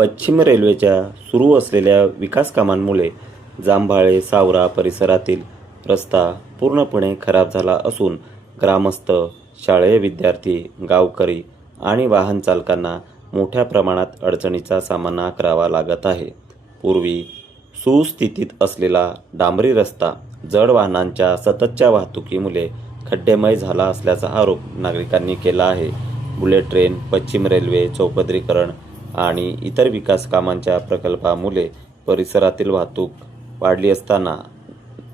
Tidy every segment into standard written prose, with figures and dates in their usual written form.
पश्चिम रेल्वेच्या सुरू असलेल्या विकास कामांमुळे जांभाळे सावरा परिसरातील रस्ता पूर्णपणे खराब झाला असून ग्रामस्थ, शालेय विद्यार्थी, गावकरी आणि वाहन चालकांना मोठ्या प्रमाणात अडचणीचा सामना करावा लागत आहे. पूर्वी सुस्थितीत असलेला डांबरी रस्ता जड वाहनांच्या सततच्या वाहतुकीमुळे खड्डेमय झाला असल्याचा आरोप नागरिकांनी केला आहे. बुलेट ट्रेन, पश्चिम रेल्वे चौपदरीकरण आणि इतर विकास कामांच्या प्रकल्पामुळे परिसरातील वाहतूक वाढली असताना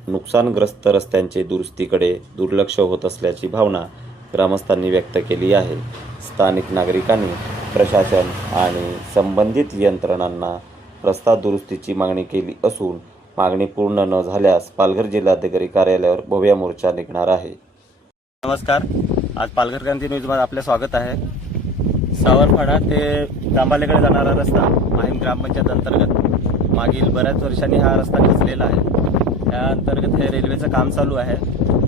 नुकसानग्रस्त रस्त्यांचे दुरुस्तीकडे दुर्लक्ष होत असल्याची भावना ग्रामस्थांनी व्यक्त केली आहे. स्थानिक नागरिकांनी प्रशासन आणि संबंधित यंत्रणांना रस्ता दुरुस्तीची मागणी केली असून मागणी पूर्ण न झाल्यास पालघर जिल्हाधिकारी कार्यालयावर भव्य मोर्चा निघणार आहे. नमस्कार, आज पालघर क्रांती न्यूजमध्ये आपले स्वागत आहे. सावरपाडा ते जांभालेकडे जाणारा रस्ता माहीम ग्रामपंचायत अंतर्गत मागील बऱ्याच वर्षांनी हा रस्ता खचलेला आहे. त्या अंतर्गत हे रेल्वेचं काम चालू आहे.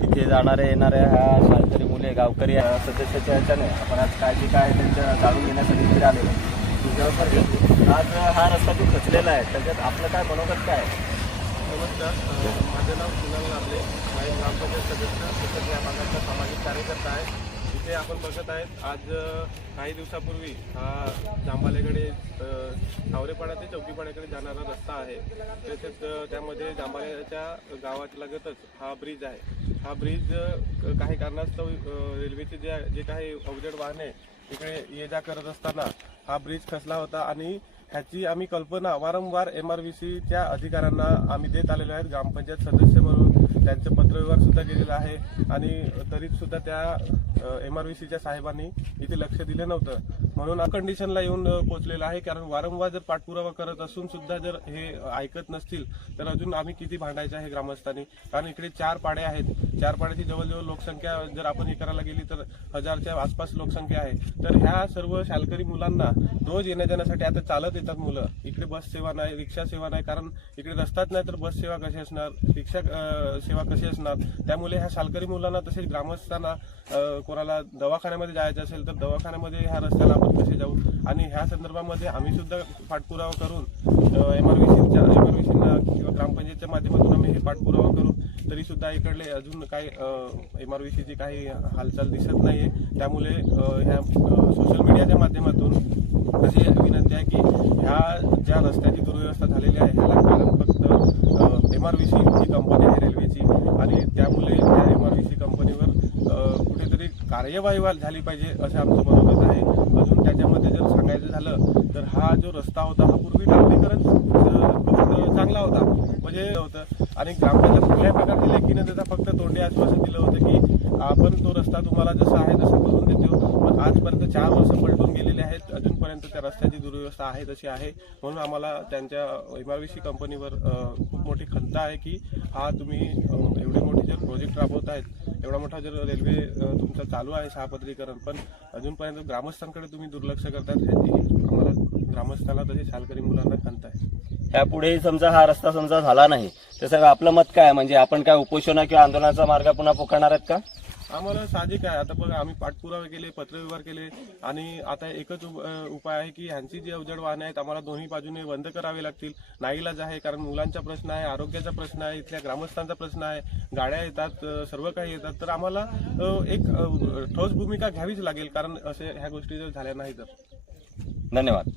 तिथे जाणारे येणाऱ्या ह्या शाळकरी मुले, गावकरी सदस्याच्या ह्याच्याने आपण आज काय त्यांच्या जाणून घेण्यासाठी इकडे आलेलो. आज हा रस्ता जो खचलेला आहे त्याच्यात आपलं काय मनोगत काय? नमस्कार, माझं नाव कुणाल नारले, माहीम ग्रामपंचायत सदस्य तसंच या भागाचा सामाजिक कार्यकर्ता आहे. इथे आपण बघत आहेत आज काही दिवसापूर्वी हा जांभालेकडे सावरेपाडा ते चौकीपाड्याकडे जाणारा रस्ता आहे. तसेच त्यामध्ये जांभालेच्या गावालगतच हा ब्रिज आहे. हा ब्रिज काही कारणास्तव रेल्वेचे जे काही अवजड वाहने इकडे ये जा करत असताना हा ब्रिज खचला होता आणि ह्याची आम्ही कल्पना वारंवार MRVCच्या अधिकाऱ्यांना आम्ही देत आलेलो आहेत. ग्रामपंचायत सदस्य म्हणून त्यांचं पत्रव्यवहार सुद्धा केलेला आहे आणि तरी सुद्धा त्या MRVCच्या साहेबांनी इथे लक्ष दिले नव्हतं. म्हणून कंडिशनला येऊन पोहोचलेलं आहे. कारण वारंवार जर पाठपुरावा करत असून सुद्धा जर हे ऐकत नसतील तर अजून आम्ही किती भांडायचं आहे ग्रामस्थांनी. कारण इकडे 4 पाडे आहेत. 4 पाड्याची जवळजवळ लोकसंख्या जर आपण हे करायला गेली तर 1000च्या आसपास लोकसंख्या आहे. तर ह्या सर्व शालकरी मुलांना रोज येण्या जाण्यासाठी आता चालत येतात मुलं. इकडे बस सेवा नाही, रिक्षा सेवा नाही. कारण इकडे रस्ताच नाही तर बस सेवा कशी असणार, रिक्षा सेवा कशी असणार. त्यामुळे ह्या शालकरी मुलांना तसेच ग्रामस्थांना कोणाला दवाखान्यामध्ये जायचं असेल तर दवाखान्यामध्ये ह्या रस्त्याला आपण कसे जाऊ. आणि ह्या संदर्भामध्ये आम्ही सुद्धा पाठपुरावा करून MRVCना किंवा ग्रामपंचायतच्या माध्यमातून आम्ही हे पाठपुरावा करून तरी सुद्धा इकडले अजून काही MRVCची काही हालचाल दिसत नाहीये. त्यामुळे ह्या सोशल मीडियाच्या माध्यमातून अशी विनंती आहे की ह्या ज्या रस्त्याची दुर्व्यवस्था झालेली आहे ह्याला कारण फक्त MRVC ही कंपनी आहे रेल्वेची आणि त्यामुळे त्या MRVC कंपनीवर कुठेतरी कार्यवाही झाली पाहिजे असं आमचं मनोगत आहे. अजून त्याच्यामध्ये जर सांगायचं झालं तर हा जो रस्ता होता हा पूर्वी डांबरीकरण चांगला होता म्हणजे होतं आणि ग्रामपंचायत कुठल्याही प्रकारच्या लेखीने त्याचा फक्त तोंडी आश्वासन दिलं होतं की आपण तो रस्ता तुम्हाला जसा आहे तसा करून देतो. पण आजपर्यंत 4 वर्ष पलटून गेलेले आहेत. अजूनपर्यंत त्या रस्त्याची दुर्व्यवस्था आहे तशी आहे. म्हणून आम्हाला त्यांच्या MRVC कंपनीवर खूप मोठी खंत आहे की हा तुम्ही एवढे मोठे जर प्रोजेक्ट राबवत आहेत, एवढा मोठा जर रेल्वे तुमचा चालू आहे 6 पदरीकरण, पण अजूनपर्यंत ग्रामस्थांकडे तुम्ही दुर्लक्ष करतात ह्याची आम्हाला ग्रामस्थांना तसे शालकरी मुलांना खंत आहे. यापुढे समजा हा रस्ता समजा झाला नाही तसं आपलं मत काय? म्हणजे आपण काय उपोषणा किंवा आंदोलनाचा मार्ग पुन्हा पकडणार आहेत का? आम्हाला साहजिक आहे. आता बघा आम्ही पाठपुरावे केले, पत्रव्यवहार केले आणि आता एकच उपाय आहे की ह्यांची जी अवजड वाहने आहेत आम्हाला दोन्ही बाजूने बंद करावे लागतील. नाईलाज आहे कारण मुलांचा प्रश्न आहे, आरोग्याचा प्रश्न आहे, इथल्या ग्रामस्थांचा प्रश्न आहे, गाड्या येतात, सर्व काही येतात. तर आम्हाला एक ठोस भूमिका घ्यावीच लागेल कारण असे ह्या गोष्टी जर झाल्या नाही तर. धन्यवाद.